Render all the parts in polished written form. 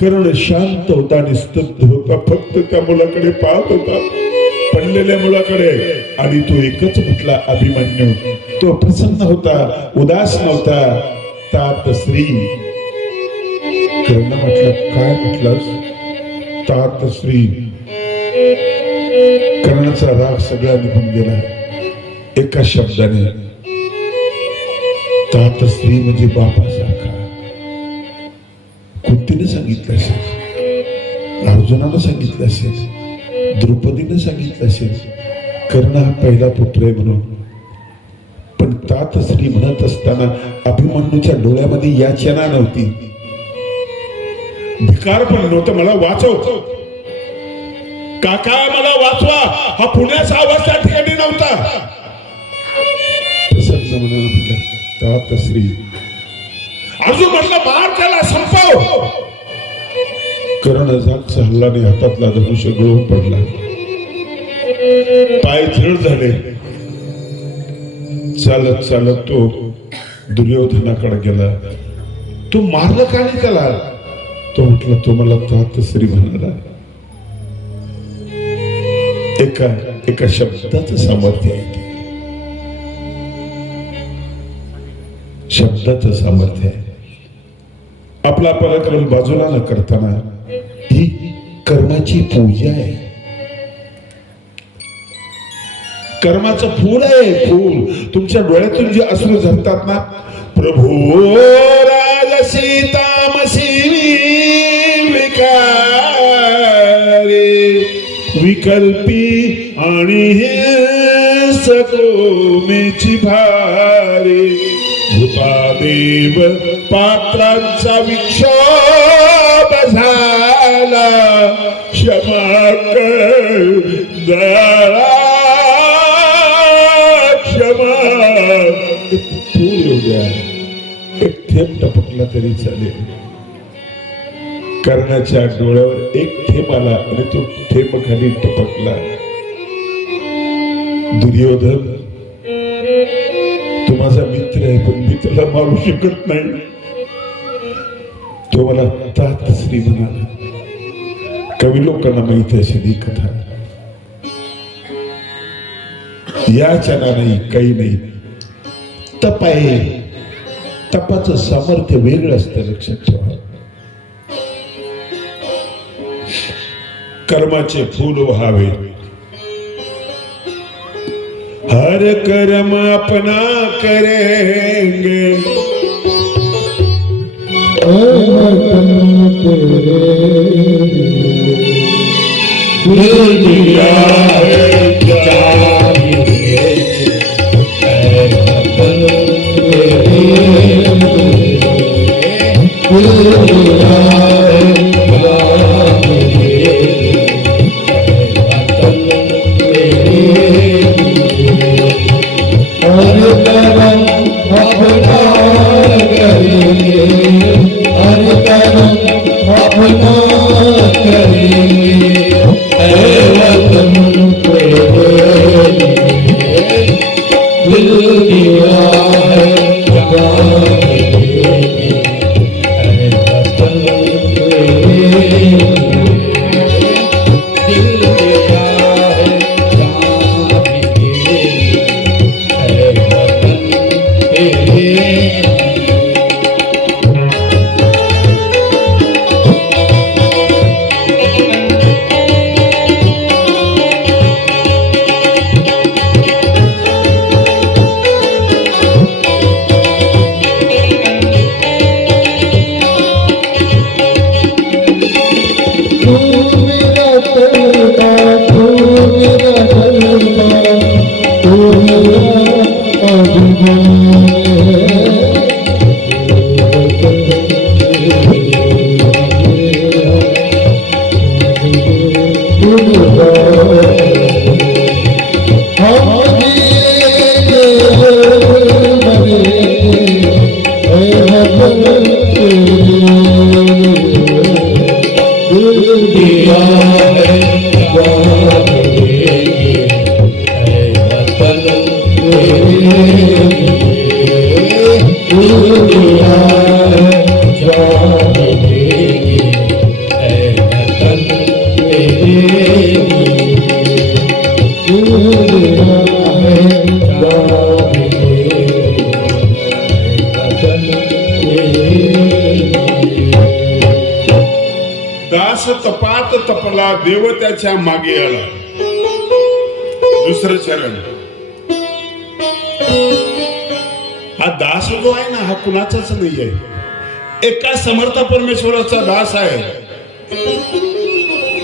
कर्ण शांत होता आणि स्तब्ध होता, फक्त त्या मुलाकडे पाहत होता, पडलेल्या मुलाकडे. आणि तो एकच म्हटला अभिमन्यू. तो प्रसन्न होता, उदास नव्हता. तात श्री. कर्ण म्हटलं काय म्हटलंस? तात श्री. कर्णाचा राग सगळा निघून गेला एका शब्दाने. तात श्री म्हणजे बापासारखा. कुंतीने सांगितलं असेल, अर्जुनानं सांगितलं असेल, द्रौपदीने सांगितलं असेल, कर्ण हा पहिला पुत्र आहे म्हणून. पण तात श्री म्हणत असताना अभिमन्यूच्या डोळ्यामध्ये याचना नव्हती, भिकार पण नव्हतं. मला वाचव काका, मला वाचवा. हा पुण्याचा आवाज त्या ठिकाणी नव्हता. प्रसन्न म्हणाला तात श्री. अर्जुन म्हटलं मार त्याला, संपव. कर्ण जागचा हल्लाने हातातला धनुष्य गळून पडला, पाय जड झाले. चालत चालत तो दुर्योधनाकडे गेला. तू मारलं का नाही त्याला? तो म्हटला तो मला तात श्री म्हणाला. एका शब्दाचं सामर्थ्य आहे ते. शब्दाचं सामर्थ्य आहे. आपला पराक्रम बाजूला न करताना ही कर्माची पूजा आहे, कर्माचं फूल आहे. फूल तुमच्या डोळ्यातून जे अश्रू झरतात ना, प्रभू राजसी तामसी विकारे विकल्पी आणि हे सकोमेची भारे. भूतादेव पात्रांचा विक्षोभ झाला, क्षमा कर दया, क्षमा. फूल येऊ द्या, एक थेंब टपकला तरी चालेल. कर्णाच्या डोळ्यावर एक थेंब आला आणि तो थेंब खाली टपकला. दुर्योधन, तो माझा मित्र आहे, पण मी त्याला मारू शकत नाही. तो मला तात श्री म्हणाला. कवी लोकांना माहिती अशी ही कथा. याचना नाही, काही नाही. तप आहे. तपाचं सामर्थ्य वेगळं असतं, लक्षात ठेवा. कर्माचे फूल व्हावे. हर कर्म अपना करेंगे, तपात तपला देव त्याच्या मागे आला. दुसरं चरण. हा दास जो आहे ना, हा कुणाचाच नाही आहे, एका समर्थ परमेश्वराचा दास आहे.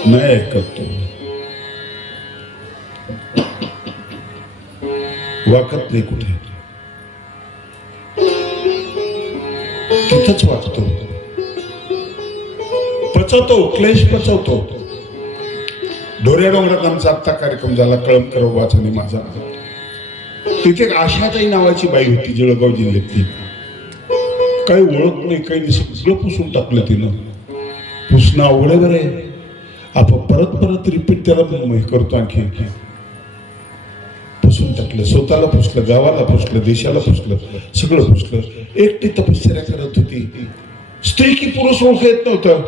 नाही ऐकत तो, वाकत नाही कुठे, तिथंच वागतो, पचवतो, क्लेश पचवतो. ढोऱ्या डोंगरात आमचा आत्ता कार्यक्रम झाला, कळमकर वाचने माझा. तिथे आशाताई नावाची बाई होती, जळगाव जिल्ह्यातली. काही ओळख नाही, काही सगळं पुसून टाकलं तिनं. पुसणं अवघड बरं आहे. आपण परत परत रिपीट त्याला करतो, आणखी आणखी पुसून टाकलं. स्वतःला पुसलं, गावाला पुसलं, देशाला पुसलं, सगळं पुसलं. एकटी तपश्चर्या करत होती. स्त्री की पुरुष ओळख येत नव्हतं.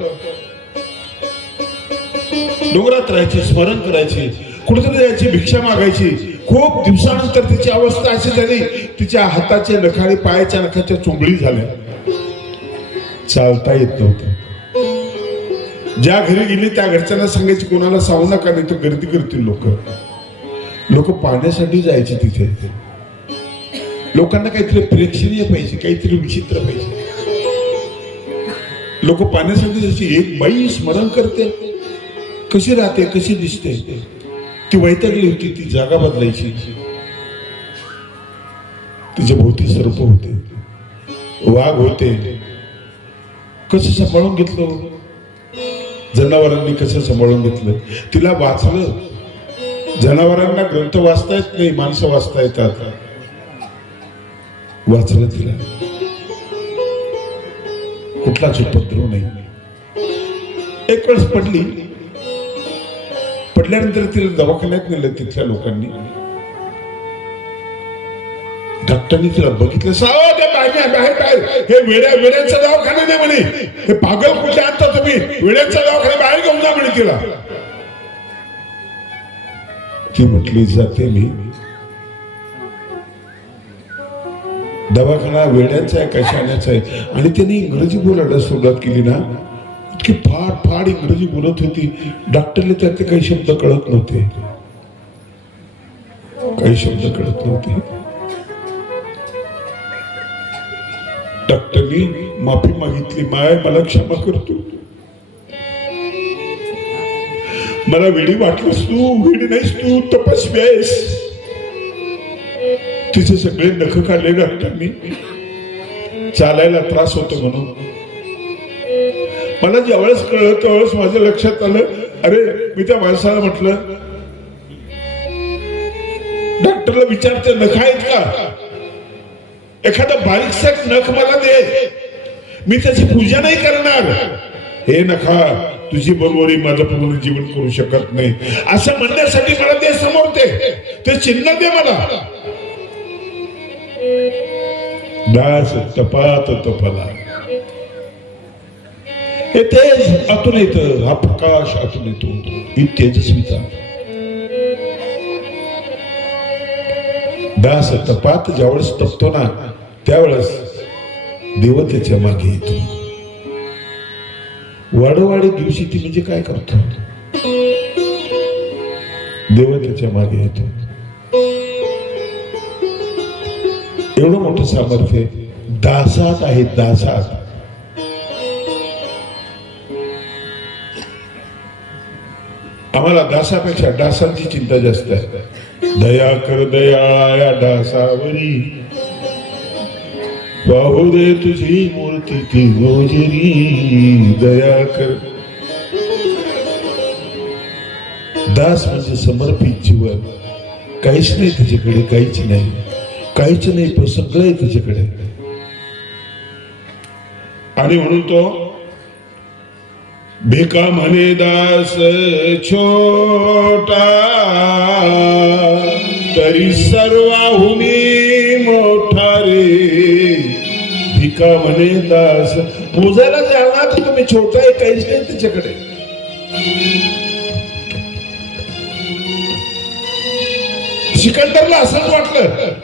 डोंगरात राहायची, स्मरण करायची, कुठेतरी जायची, भिक्षा मागायची. खूप दिवसानंतर तिची अवस्था अशी झाली, तिच्या हाताचे नखाने पायाच्या नखाच्या चोंबळी झाल्या, चालता येत नव्हतं. ज्या घरी गेली त्या घरच्यांना सांगायची, कोणाला सांगू नका, नाही तर गर्दी करतील लोक. लोक पाहण्यासाठी जायचे तिथे. लोकांना काहीतरी प्रेक्षणीय पाहिजे, काहीतरी विचित्र पाहिजे. लोक पाहण्यासाठी जायची. एक बाई स्मरण करते, कशी राहते, कशी दिसते. ती वैतागली होती, ती जागा बदलायची. तिच्या भोवती सर्प होते, वाघ होते. कसं सांभाळून घेतलं, जनावरांनी कसं सांभाळून घेतलं. तिला वाचलं. जनावरांना ग्रंथ वाचता येत नाही, माणसं वाचता येतात. वाचलं तिला, कुठलाच उपद्रव नाही. एक वेळेस पडली. पडल्यानंतर तिला दवाखान्यात नेलं तिथल्या लोकांनी. डॉक्टरनी तिला बघितलं, हे वेड्याचा दवाखाना नाही म्हणे, हे पागल कुठे आणता तुम्ही, वेड्याचा दवाखाना बाहेर घेऊन जा म्हणे तिला. ती म्हटली, जाते मी. दवाखाना वेड्याचा आहे, कशाण्याचा आहे. आणि त्यांनी इंग्रजी बोलायला सुरुवात केली ना, इतकी फाड फाड इंग्रजी बोलत होती. डॉक्टरने त्यातले काही शब्द कळत नव्हते, काही शब्द कळत नव्हते. डॉक्टरनी माफी मागितली, माया मला क्षमा करतो, मला वेडी वाटलंस तू, वेडी नाहीस तू, तपस्वी आहेस. तिचे सगळे नख काढले डॉक्टरनी, चालायला त्रास होतो म्हणून. मला ज्यावेळेस कळलं त्यावेळेस माझ्या लक्षात आलं, अरे मी त्या माणसाला म्हटलं, डॉक्टरला विचारते, नख आहेत का, एखादा बारीकसा नख मला दे, मी त्याची पूजा नाही करणार. हे नखा तुझी बरोबरी माझं पूर्ण जीवन करू शकत नाही, असं म्हणण्यासाठी मला ते समोर ते चिन्ह दे मला. दास तपात तपला. हे तेज आतून येतं, हा प्रकाश आतून येतो, ही तेजस्विता. दास तपात ज्यावेळेस तपतो ना, त्यावेळेस देव त्याच्या मागे येतो. वाडोवाडी दिवशी ती म्हणजे काय करतो, देव त्याच्या मागे येतो. एवढं मोठं सामर्थ्य दासात आहे, दासात. आम्हाला दासापेक्षा डासांची चिंता जास्त आहे. दया कर दया या डासावरी, पाहू दे तुझी मूर्ती ती गोजरी. दया कर. दास म्हणजे समर्पित जीवन. काहीच नाही त्याच्याकडे, काहीच नाही, काहीच नाही, पण सगळं आहे त्याच्याकडे. आणि म्हणून तो भिका म्हणे दास छोटा, तरी सर्वाहुनी मोठा रे. भिका म्हणे दास, मोजायला जाणार तर तुम्ही छोटा आहे, काहीच नाही त्याच्याकडे. सिकंदरला असंच वाटलं,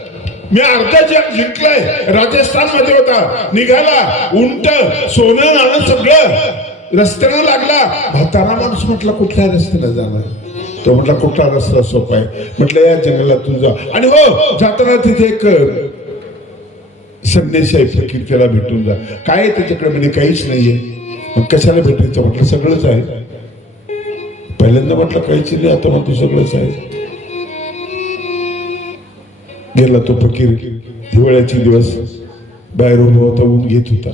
मी अर्धा जग जिंकलंय, राजस्थान मध्ये होता, निघाला उंट, सोनं नाणं सगळं, रस्त्याला लागला. म्हातारा माणूस म्हटला कुठल्या रस्त्याला जाणार? तो म्हटला कुठला रस्ता सोपा आहे? म्हटलं या जंगलातून जा. आणि हो जाताना तिथे एक संन्यासी आहे फकीर, त्याला भेटून जा. काय आहे त्याच्याकडे? म्हणजे काहीच नाहीये. मग कशाला भेटायचं? म्हटलं सगळंच आहे. पहिल्यांदा म्हटलं काहीच नाही, आता मग तू सगळंच आहे. गेला तो फकीर. हिवाळ्याचे दिवस, बाहेर उभा होता, ऊन घेत होता.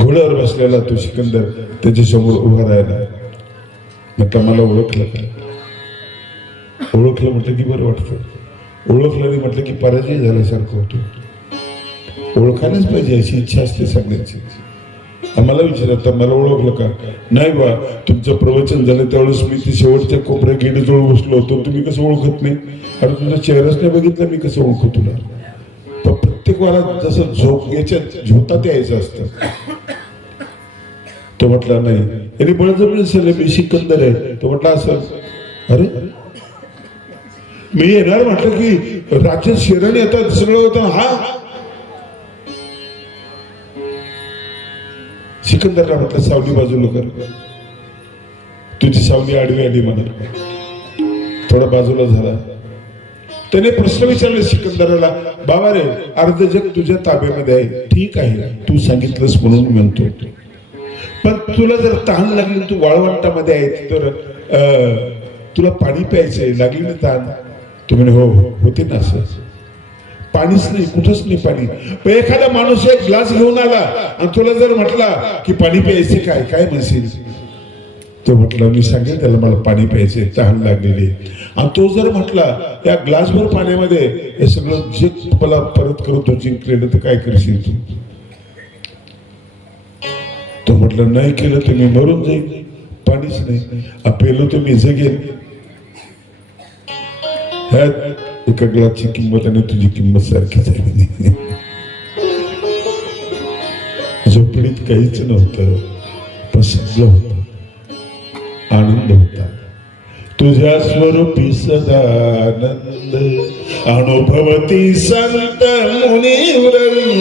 घोड्यावर बसलेला तो सिकंदर त्याच्या समोर उभा राहिला. म्हटलं मला ओळखलं का? ओळखलं म्हटलं की बरं वाटतं. ओळखलं नाही म्हटलं की पराजय झाल्यासारखं होतो. ओळखायलाच पाहिजे अशी इच्छा असते सगळ्यांची. आम्हाला विचारत मला ओळखलं का? नाही बा, तुमचं प्रवचन झालं त्यावेळेस मी ते शेवटच्या कोपऱ्या गेडीजवळ बसलो होतो, तुम्ही कसं ओळखत नाही? अरे तुझा चेहराच नाही बघितला, मी कसं ओळखू तुला? पण प्रत्येक वारात जसं झोप याच्यात झोतात यायचं असतं. तो म्हटला नाही. यांनी बळजबरी असेल, मी सिकंदर आहे. तो म्हटला असं. अरे मी येणार म्हटलं की राज्यात शिरण येतात सगळं होतं. हा सिकंदरला म्हटलं सावली बाजूला कर, तुझी सावली आडवी आली म्हणा. थोडा बाजूला झाला. त्याने प्रश्न विचारले सिकंदराला, बाबा रे अर्ध जग तुझ्या ताब्यामध्ये आहे, ठीक आहे तू सांगितलंस म्हणून म्हणतो, पण तुला जर तहान लागली, तू वाळवंटामध्ये आहे तर तुला पाणी प्यायचंय, लागली ना तहान? तू म्हणे हो होते ना. असं पाणीच नाही, कुठंच नाही पाणी. पण एखादा माणूस एक ग्लास घेऊन आला आणि तुला जर म्हटला की पाणी प्यायचे, काय काय म्हणशील? तो म्हटला मी सांगेल त्याला मला पाणी प्यायचे, तहान लागलेली. आणि तो जर म्हटला या ग्लासभर पाण्यामध्ये हे सगळं जे मला परत करू तू जिंकलेलं, तर काय करशील तू? तो म्हटलं नाही केलं तर मी मरून जाईल, पाणीच नाही. पेलो तर मी जगेल. एका ग्लासची किंमत आणि तुझी किंमत सारखीच आहे. झोपडीत काहीच नव्हतं, पण सगळं होतं. आनंद होता. तुझ्या स्वरूपी सदानंद अनुभवती संत मुनिवृंद.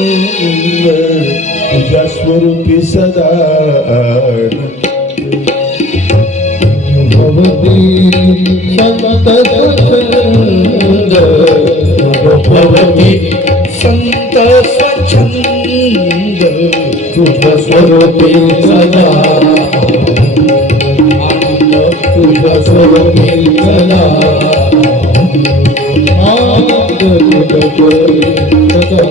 तुझ्या स्वरूपी सदानंद भवती संत स्वच्छंद, भवती संत स्वच्छंद. तुझ्या स्वरूपी सदा आनंद, तुझ्या स्वरूपी सदा आनंद, तुझ्या स्वरूपी सदा.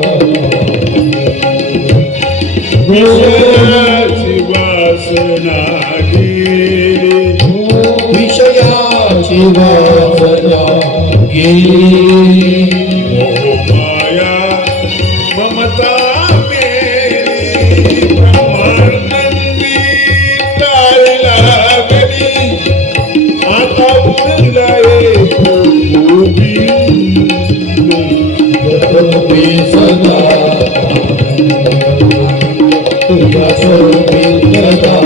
विषयाची वासना गेली, विषयाची वासना गेली. माया ममता मेली, ब्रह्मानंदी ताळ लागली. आता उरलाय स्वरूपी सदा तुझ्या स्वरूपी सदा.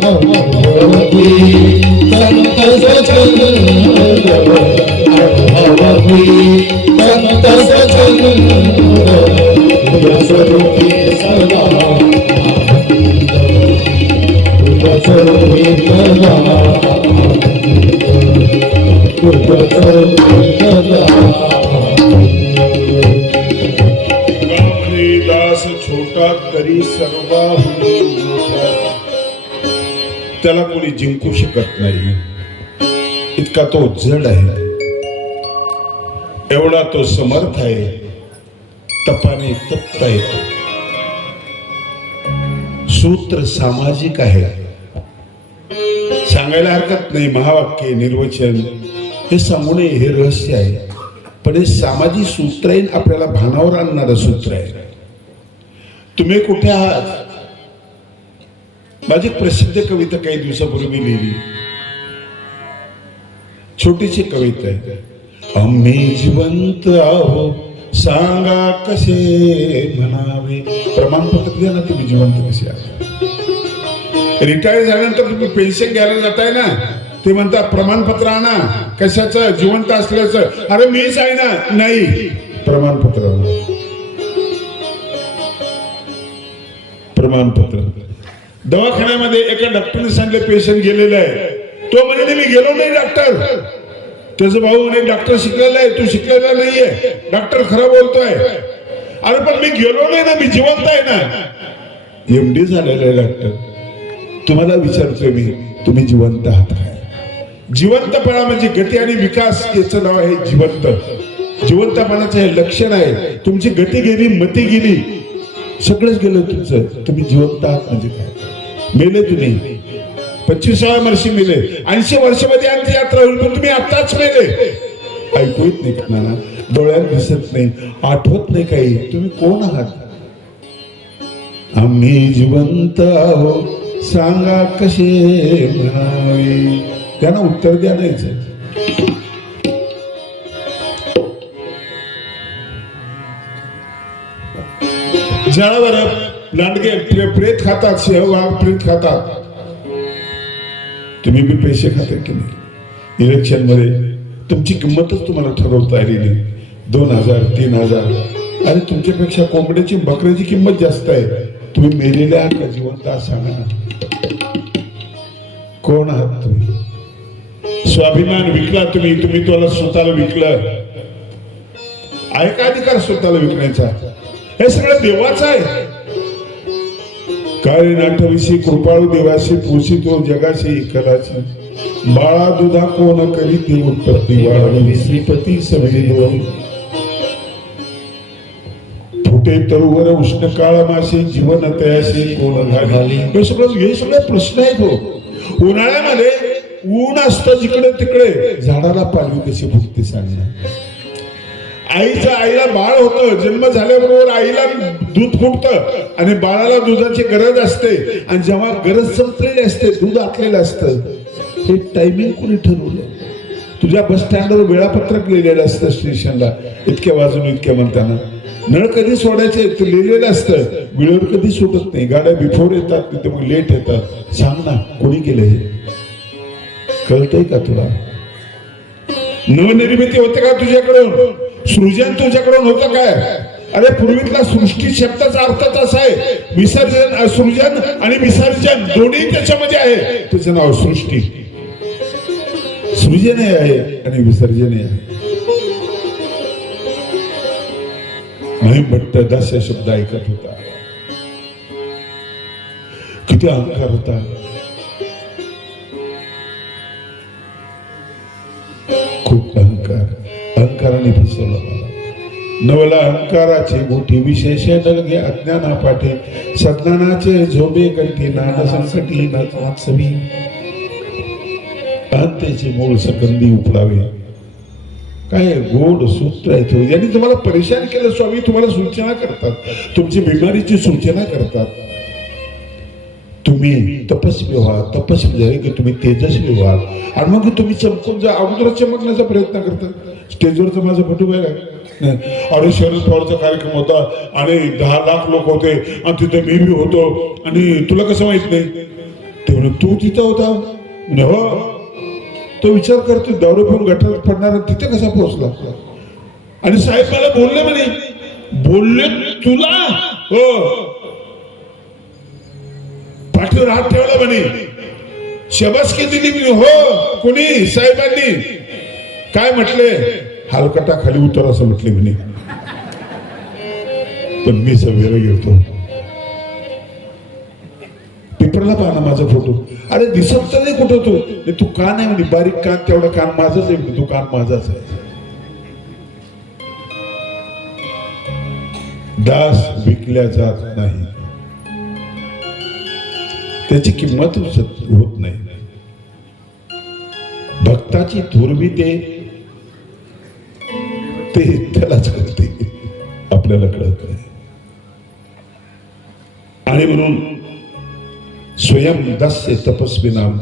भवती संत स्वच्छंद, भवती संत स्वच्छंद. तुझ्या स्वरूपी सदा तुझ्या स्वरूपी सदा तुझ्या स्वरूपी सदा. दास छोटा तरी सर्वाहून मोठा, त्याला कोणी जिंकू शकत नाही. इतका तो जड आहे, एवढा तो समर्थ आहे, तपाने तप्त आहे. सूत्र सामाजिक आहे, सांगायला हरकत नाही. महावाक्य निर्वचन हे सांगू नये, हे रहस्य आहे. पण हे सामाजिक सूत्र आहे, आपल्याला भानावर आणणारं सूत्र आहे. तुम्ही कुठे आहात? माझी प्रसिद्ध कविता काही दिवसापूर्वी लिहिली, छोटीशी कविता आहे. आम्ही जिवंत आहो सांगा कसे म्हणावे. प्रमाणपत्र द्या ना, तुम्ही जिवंत कसे आहात. रिटायर झाल्यानंतर तुम्ही पेन्शन घ्यायला जाताय ना, ते म्हणतात प्रमाणपत्र आणा. कशाचं? जिवंत असल्याचं. अरे मीच आहे ना. नाही, प्रमाणपत्र आणा. प्रमाणपत्र. दवाखान्यामध्ये एका डॉक्टरने सांगितलं पेशंट गेलेला आहे. तो म्हणे मी गेलो नाही डॉक्टर. त्याचा भाऊ म्हणे डॉक्टर शिकलेला आहे, तू शिकलेला नाहीये. डॉक्टर खरं बोलतोय. अरे पण मी गेलो नाही ना, मी जिवंत आहे ना. एमडी झालेला आहे डॉक्टर. तुम्हाला विचारतोय मी, तुम्ही जिवंत आहात काय? जिवंतपणा म्हणजे गती आणि विकास याचं नाव आहे जिवंत. जिवंतपणाचं हे लक्षण आहे. तुमची गती गेली, मती गेली, सगळंच गेलं तुमचं. तुम्ही जिवंत आहात म्हणजे काय? मेले तुम्ही 25व्या वर्षी मेले, 80 वर्षामध्ये आमची यात्रा होईल, पण तुम्ही आताच मेले. ऐकू येत नाही का? डोळ्यात दिसत नाही, आठवत नाही काही. तुम्ही कोण आहात? आम्ही जिवंत आहोत सांगा कसे म्हणावे. त्यांना उत्तर द्या नाहीच. जनावर लांडगे प्रेत खातात, सिंह वाघ प्रेत खातात. तुम्ही बी पैसे खाते की नाही? इलेक्शन मध्ये तुमची किंमतच तुम्हाला ठरवता आली नाही. 2000 3000. अरे तुमच्यापेक्षा कोंबड्याची बकऱ्याची किंमत जास्त आहे. तुम्ही मेलेले आहात का जिवंत आहात सांगा. कोण आहात तुम्ही? स्वाभिमान विकला तुम्ही. तुम्ही तुला स्वतःला विकलं. आहे का अधिकार स्वतःला विकण्याचा? हे सगळं देवाचं आहे. काळी नाठविशी कृपाळू देवाशी पोषितो जगाशी कलाची. बाळा दुधा कोण करी ती उत्पत्ती वाढवी श्रीपती सवयी दोन. फुटे तरुवर उष्ण काळ माशी जीवन तयाशी कोण घाली. हे सगळे प्रश्न आहेत. हो, उन्हाळ्यामध्ये ऊन असतं जिकडे तिकडे, झाडाला पालवी कशी फुटते सांगणार. आईला बाळ होतं, जन्म झाल्याबरोबर आईला दूध फुटतं आणि बाळाला दुधाची गरज असते. आणि जेव्हा गरज संपलेली असते, दूध आटलेलं असतं. हे टायमिंग कोणी ठरवलं? तुझ्या बस स्टँडवर वेळापत्रक लिहिलेलं असतं स्टेशनला, इतक्या वाजून इतक्या म्हणताना. नळ कधी सोडायचे ते लिहिलेलं असतं. वेळेवर कधी सुटत नाही. गाड्या बिफोर येतात, तिथे मग लेट येतात. सांग ना कोणी केलं हे? कळतंय का तुला? नवनिर्मिती होते का तुझ्याकडून? सृजन तुझ्याकडून होतं काय? अरे पूर्वीतला सृष्टी शब्दाचा अर्थच असा आहे. विसर्जन, सृजन आणि विसर्जन दोन्ही त्याच्यामध्ये आहे. त्याचं नाव सृष्टी. सृजन आहे आणि विसर्जन आहे. नाही भट्ट दास्य शब्द ऐकत होता. किती अहंकार होता. खूप अहंकार. अहंकाराने फसवलं मला. नवला अहंकाराचे मोठी विशेष डलगे अज्ञाना पाठे. सज्ञानाचे झोबे कंठी नाना संकटी वाचवी. अहंतेचे मूळ सकंदी उपडावे. काय गोड सूत्र आहे तो. यांनी तुम्हाला परेशान केलं. स्वामी तुम्हाला सूचना करतात, तुमची बिमारीची सूचना करतात. तुम्ही तपस्वी व्हा. तपस्वी झाले की तुम्ही तेजस्वी व्हा. आणि मग तुम्ही चमकून जा. अगोदर चमकण्याचा प्रयत्न करतात. स्टेजवरचा माझा फोटो बघा. अरे शरद पवारचा कार्यक्रम होता आणि 10 लाख लोक होते आणि तिथे मी बी होतो. आणि तुला कसं माहित नाही? ते म्हणे तू तिथं होता. म्हणे हो. तो विचार करतो दारू पिऊन गटारात पडणार, तिथे कसा पोहोचला? आणि साहेब मला बोलले म्हणे, बोलले तुला? हो. पाठीवर हात ठेवला म्हणे. शबासकी दिली म्हणे. हो. कोणी? साहेबांनी. काय म्हटले? हलकटा खाली उतर असं म्हटले म्हणे. पण मी सभेला गेलतो. पेपरला पाहा माझा फोटो. अरे दिसत तर नाही कुठं तू कान आहे म्हणे. बारीक कान, तेवढा कान माझाच आहे म्हणे. तू कान माझाच आहे. दास विकल्या जात नाही. त्याची किंमत होत नाही. भक्ताची थोरवी ते त्यालाच कळते, आपल्याला कळत नाही. आणि म्हणून स्वयं दास्य तपस्वी नाम.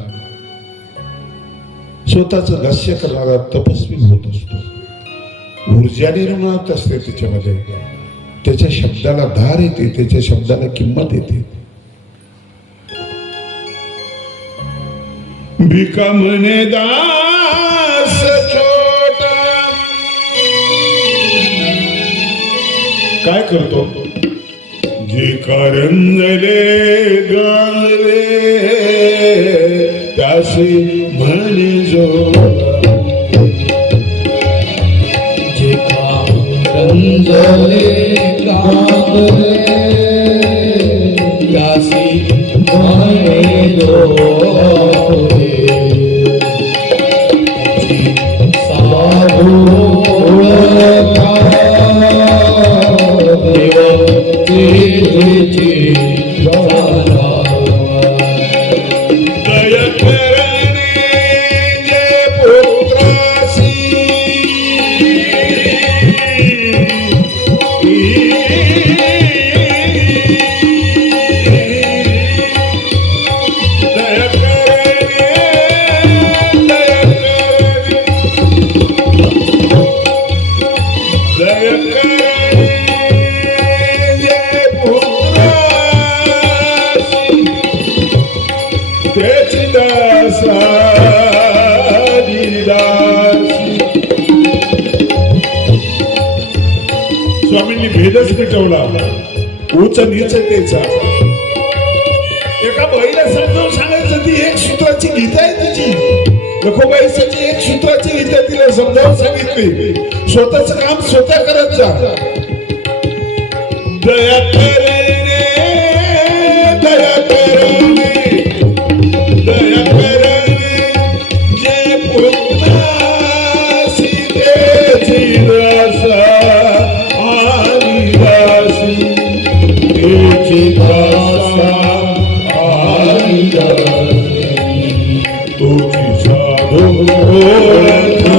स्वतःच दास्य करणारा तपस्वी होत असतो. ऊर्जा निर्माण होत असते त्याच्यामध्ये. त्याच्या शब्दाला धार येते, त्याच्या शब्दाला किंमत येते. भिका म्हणे दास छोटा. काय करतो? जे कारंजले गाणले त्यासे म्हणे जो जे रंजले गागले त्यासी म्हणे लोरे साधू ओळखा देव तेजे जाणा दया करणे जे पुत्रासी दया करणे जे पुत्रासी त्याची दासा दिदासी. स्वामींनी भेदच मिटवला उच नीच तेचा. एका बाईला समजावून सांगायचं ती एक सूत्राची गीता आहे तिची. लखोबाईची एक सूत्राची गीता तिला समजावून सांगितली. स्वतःच काम स्वतः करत जा. दया करणे दया करणे दया करणे जे पुत्रासी त्याची दासा आणि दासी त्याची दासा आणि दासी तुझी साधू ओळखा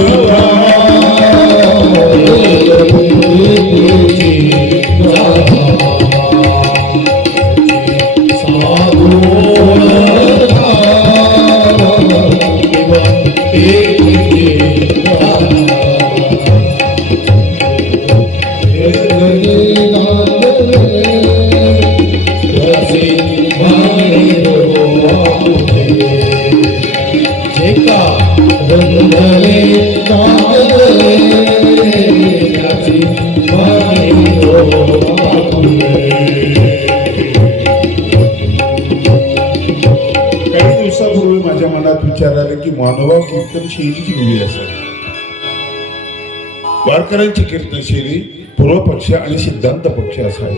काही दिवसापूर्वी माझ्या मनात विचार आले की मानवा कीर्तन शैलीची वेगळी असेल. वारकऱ्यांची कीर्तन शैली पूर्व पक्ष आणि सिद्धांत पक्ष असावी.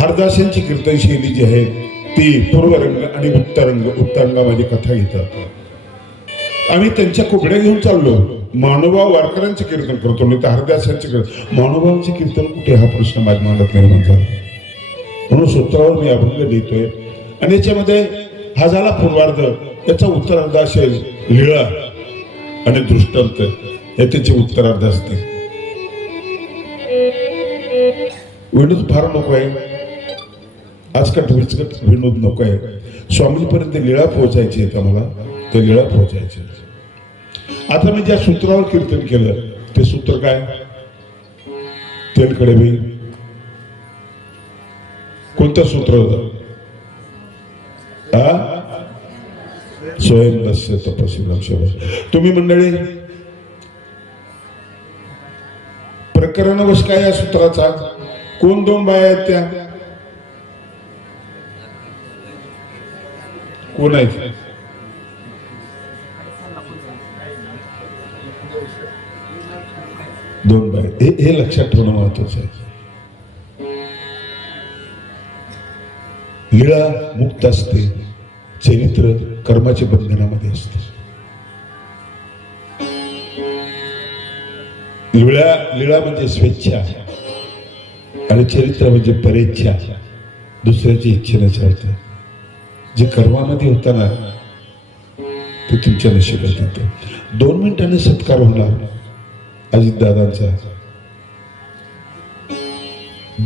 हरदासांची कीर्तन शैली जी आहे ती पूर्वरंग आणि उत्तरंगामध्ये कथा घेतात. आम्ही त्यांच्या कोकड्या घेऊन चाललो. मानोबा वारकऱ्यांचे कीर्तन करतो नाही तर हरदासांचे कीर्तन. मानोबांचे कीर्तन कुठे हा प्रश्न माझ्या मनात निर्माण झाला. म्हणून सूत्रावर मी अभंग देतोय आणि याच्यामध्ये हा झाला पूर्वार्ध. याचा उत्तरार्ध असेल लीळा आणि दृष्टांत हे त्याचे उत्तरार्ध असते. विनोद फार नको आहे आजकाल. विचकट विनोद नको आहे. स्वामींपर्यंत लीळा पोहोचायची आहे मला. ते लीळा पोहोचायचे. आता मी ज्या सूत्रावर कीर्तन केलं ते सूत्र काय? तेलकडे बी कोणतं सूत्र होतं? स्वयंदस्य तपस्वी. तुम्ही मंडळी प्रकरणवश काय या सूत्राचा? कोण दोन बाया आहेत त्या? कोण आहेत? दोन बाया. हे लक्षात ठेवणं महत्वाचं आहे. लीळा मुक्त असते. चरित्र कर्माच्या बंधनामध्ये असते. लीळा म्हणजे स्वेच्छा आणि चरित्र म्हणजे परेच्छा. दुसऱ्याची इच्छेने चालतं. जे कर्मामध्ये होतं ना ते तुमच्या नशिबात येतं. 2 मिनिटांनी सत्कार होणार अजितदादांचा.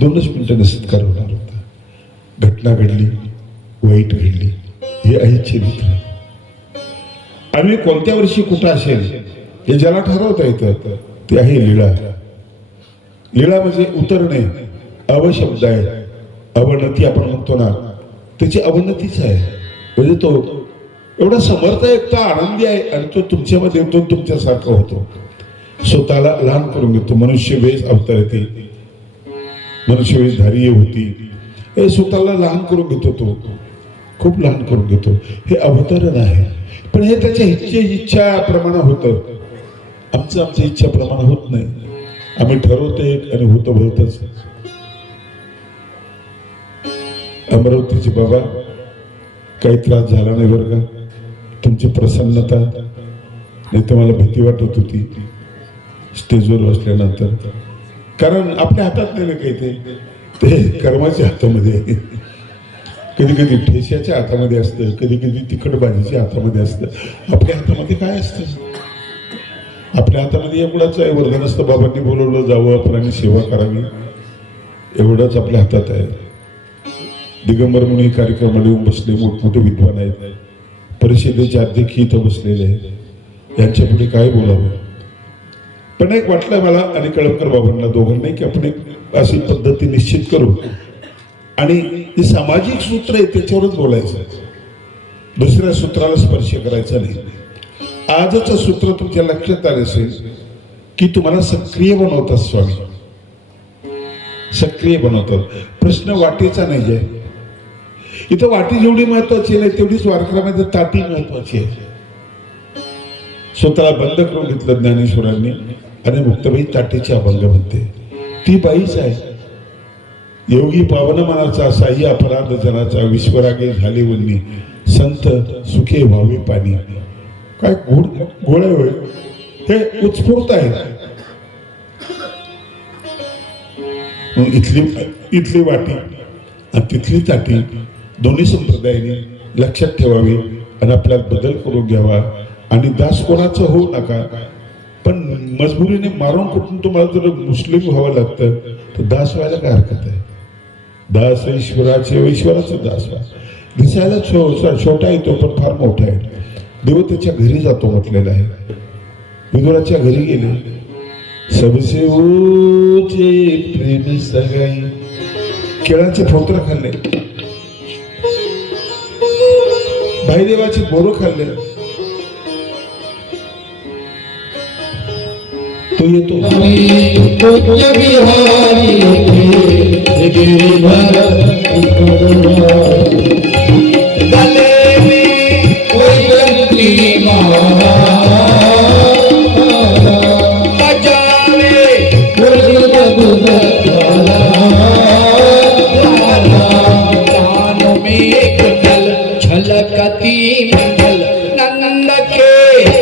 2च मिनिटांनी सत्कार होणार होता. घटना घडली, वाईट घडली. हे आहे चरित्र. आम्ही कोणत्या वर्षी कुठं असेल हे ज्याला ठरवता येतं ते आहे लीळा. लीळा म्हणजे उतरणे. अवशब्द आहे. अवनती आपण म्हणतो ना त्याची अवनतीच आहे. म्हणजे तो एवढा समर्थ आहे, इतका आनंदी आहे आणि तो तुमच्यामध्ये येतो, तुमच्यासारखा होतो. स्वतःला लहान करून घेतो. मनुष्य वेश अवतार येते. मनुष्य वेश धारी होती हे स्वतःला लहान करून घेतो, तो खूप लहान करून घेतो. हे अवतरण आहे, पण हे त्याच्या इच्छाप्रमाणे होतं. आमच्या इच्छाप्रमाणे होत नाही. आम्ही ठरवतो एक आणि होतं भरतच. अमरावतीचे बाबा, काही त्रास झाला नाही बरं का. तुमची प्रसन्नता, नाही तर मला भीती वाटत होती स्टेजवर बसल्यानंतर. कारण आपल्या हातात नाही ना काही, ते कर्माच्या हातामध्ये. कधी कधी ठेश्याच्या हातामध्ये असतं, कधी कधी तिखट भाजीच्या हातामध्ये असतं. आपल्या हातामध्ये काय असतं? आपल्या हातामध्ये एवढंच आहे. वर्धनस्थ बाबांनी बोलवलं जावं आपण आणि सेवा करावी, एवढंच आपल्या हातात आहे. दिगंबर मुनी कार्यक्रमाला येऊन बसले मोठमोठे विद्वान आहेत, परिषदेचे अध्यक्ष इथं बसलेले आहेत. यांच्या पुढे काय बोलावं? पण एक वाटलं मला आणि कळमकर बाबांना दोघांनाही की आपण एक अशी पद्धती निश्चित करू आणि हे सामाजिक सूत्र आहे त्याच्यावरच बोलायचं, दुसऱ्या सूत्राला स्पर्श करायचा नाही. आजचं सूत्र तुमच्या लक्षात आलं असेल की तुम्हाला सक्रिय बनवतात स्वामी, सक्रिय बनवतात. प्रश्न वाटेचा नाही आहे. इथं वाटी जेवढी महत्वाची नाही तेवढीच वारकऱ्यामध्ये ताटी महत्वाची आहे. स्वतःला बंद करून घेतलं ज्ञानेश्वरांनी आणि मुक्तबाई ताटीची अभंग म्हणते. ती बाईच आहे. योगी पावन मनाचा साई अपराध जनाचा, विश्वरागे झाले वन्नी, संत सुखे व्हावे पाणी. काय गोळ्या होय, हे उत्स्फूर्त आहे. इथली वाटी आणि तिथली ताटी दोन्ही संप्रदायाने लक्षात ठेवावी आणि आपल्याला बदल करून घ्यावा. आणि दास कोणाचं होऊ नका, पण मजबुरीने मारून कुठून तुम्हाला जर मुस्लिम व्हावं लागतं तर दास व्हायला काय हरकत आहे? दास ईश्वराचे, ईश्वराचा दास व्हा. दिसायला छोटा येतो पण फार मोठा आहे. देव त्याच्या घरी जातो म्हटलेला आहे. विदुराच्या घरी गेले. सबसे ऊंचे प्रेम सगाई, केळाचे फोत्र खाल्ले, भाईदेवाचे बोरं खाल्ले. तो येतो छलकती मंडल नंद के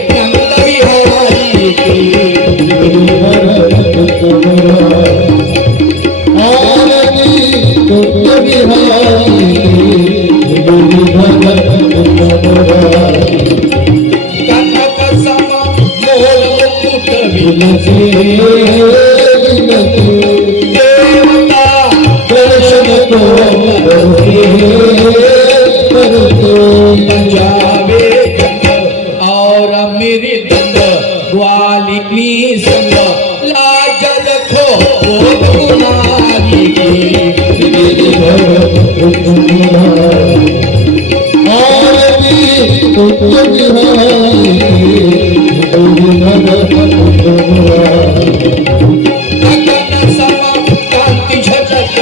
नंद विहारी के कनक सम मोल मुकुट विलसे देवता दर्शन पंजाबे और मेरे दंड ग्वालिनी संग लाज रखो ओ नारी अगन सम कांति झटक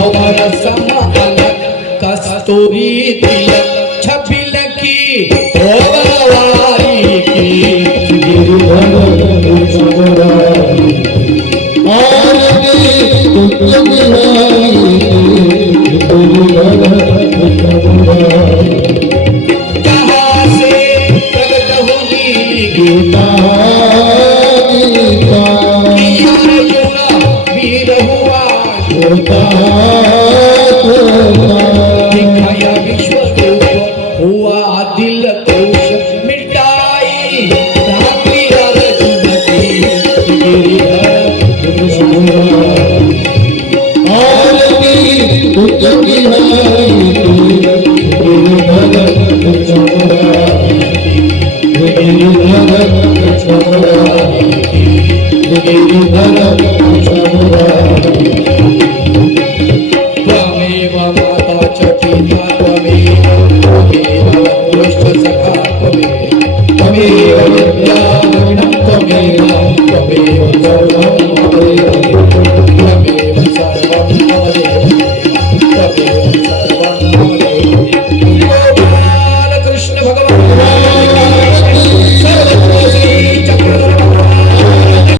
और समहलक कस्तूरी तिलक छबिल की की और